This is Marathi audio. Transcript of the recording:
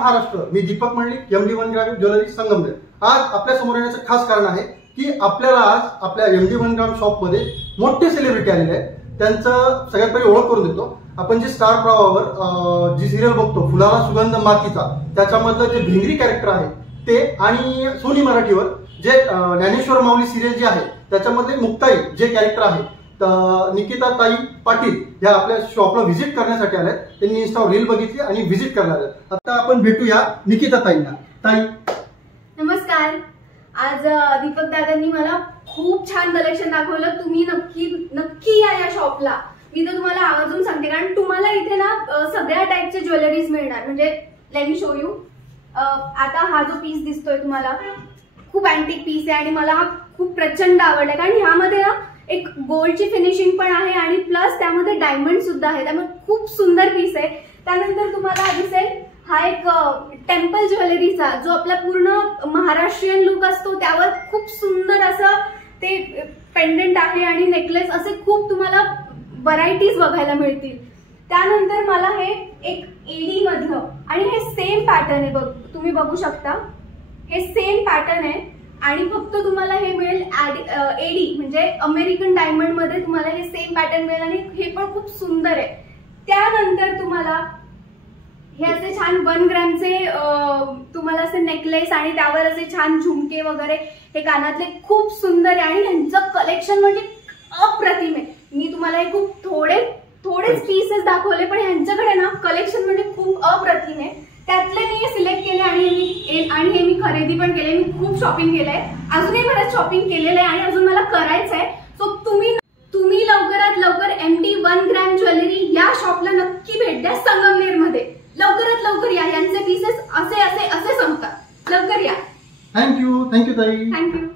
महाराष्ट्र, मी दीपक मंडलिक, MD1 ग्राम ज्वेलरी संगमनेर. आज आपल्या समोर येण्याचं खास कारण आहे की आपल्याला आज आपल्या MD1 ग्राम शॉप मध्ये मोठे सेलिब्रिटी आलेले आहेत. त्यांचं सगळ्यात पहिले ओळख करून देतो. आपण जे स्टार प्रवाहावर जी सिरियल बघतो फुलाला सुगंध मातीचा, त्याच्यामधलं जे भिंगरी कॅरेक्टर आहे ते, आणि सोनी मराठीवर जे ज्ञानेश्वर माऊली सिरियल जी आहे त्याच्यामधले मुक्ताई जे कॅरेक्टर आहे, निकिता ताई पाटील या आपल्या शॉपला व्हिजिट करण्यासाठी आल्यात. त्यांनी इंस्टावर रील बघितली आणि व्हिजिट करणार आहेत. आता आपण भेटूया निकिता ताईंना. ताई नमस्कार. आज दीपक दादांनी मला खूप छान कलेक्शन दाखवलं. तुम्ही नक्की या शॉपला. मी तर तुम्हाला आवर्जून सांगते, कारण तुम्हाला इथे ना सगळ्या टाईपचे ज्वेलरीज मिळणार. म्हणजे लेट मी शो यू. आता हा जो पीस दिसतोय तुम्हाला खूप अँटिक पीस आहे आणि मला हा खूप प्रचंड आवडलाय, कारण ह्यामध्ये ना एक गोल्डची फिनिशिंग पण आहे आणि प्लस त्यामध्ये डायमंड सुद्धा आहे. त्यामुळे खूप सुंदर पीस आहे. त्यानंतर तुम्हाला दिसेल हा एक टेम्पल ज्वेलरीचा जो आपला पूर्ण महाराष्ट्रीयन लुक असतो त्यावर खूप सुंदर असं ते पेंडंट आहे आणि नेकलेस, असे खूप तुम्हाला व्हरायटीज बघायला मिळतील. त्यानंतर मला हे एक एडी मधलं, आणि हे सेम पॅटर्न आहे, तुम्ही बघू शकता हे सेम पॅटर्न आहे आणि फक्त तुम्हाला हे मिळेल एडी म्हणजे अमेरिकन डायमंड मध्ये तुम्हाला हे सेम पॅटर्न मिळेल आणि हे पण खूप सुंदर आहे. त्यानंतर तुम्हाला हे असे छान 1 ग्रॅमचे तुम्हाला असे नेकलेस आणि त्यावर असे छान झुमके वगैरे, हे कानातले खूप सुंदर आहे आणि यांचं कलेक्शन म्हणजे अप्रतिम आहे. मी तुम्हाला हे खूप थोडेच पीसेस दाखवले, पण यांच्याकडे ना कलेक्शन म्हणजे खूप अप्रतिम आहे. त्यातले मी सिलेक्ट केले आणि हे मी खरेदी पण केले. मी खूप शॉपिंग केलंय, अजूनही बरंच शॉपिंग केलेलं आहे आणि अजून मला करायचं आहे. सो तुम्ही लवकरात लवकर MD1 ग्रॅम ज्वेलरी या शॉपला नक्की भेट द्या संगमनेर मध्ये. लवकरात लवकर या. यांचे पीसेस असे संपतात. लवकर या. थँक्यू ताई. थँक्यू.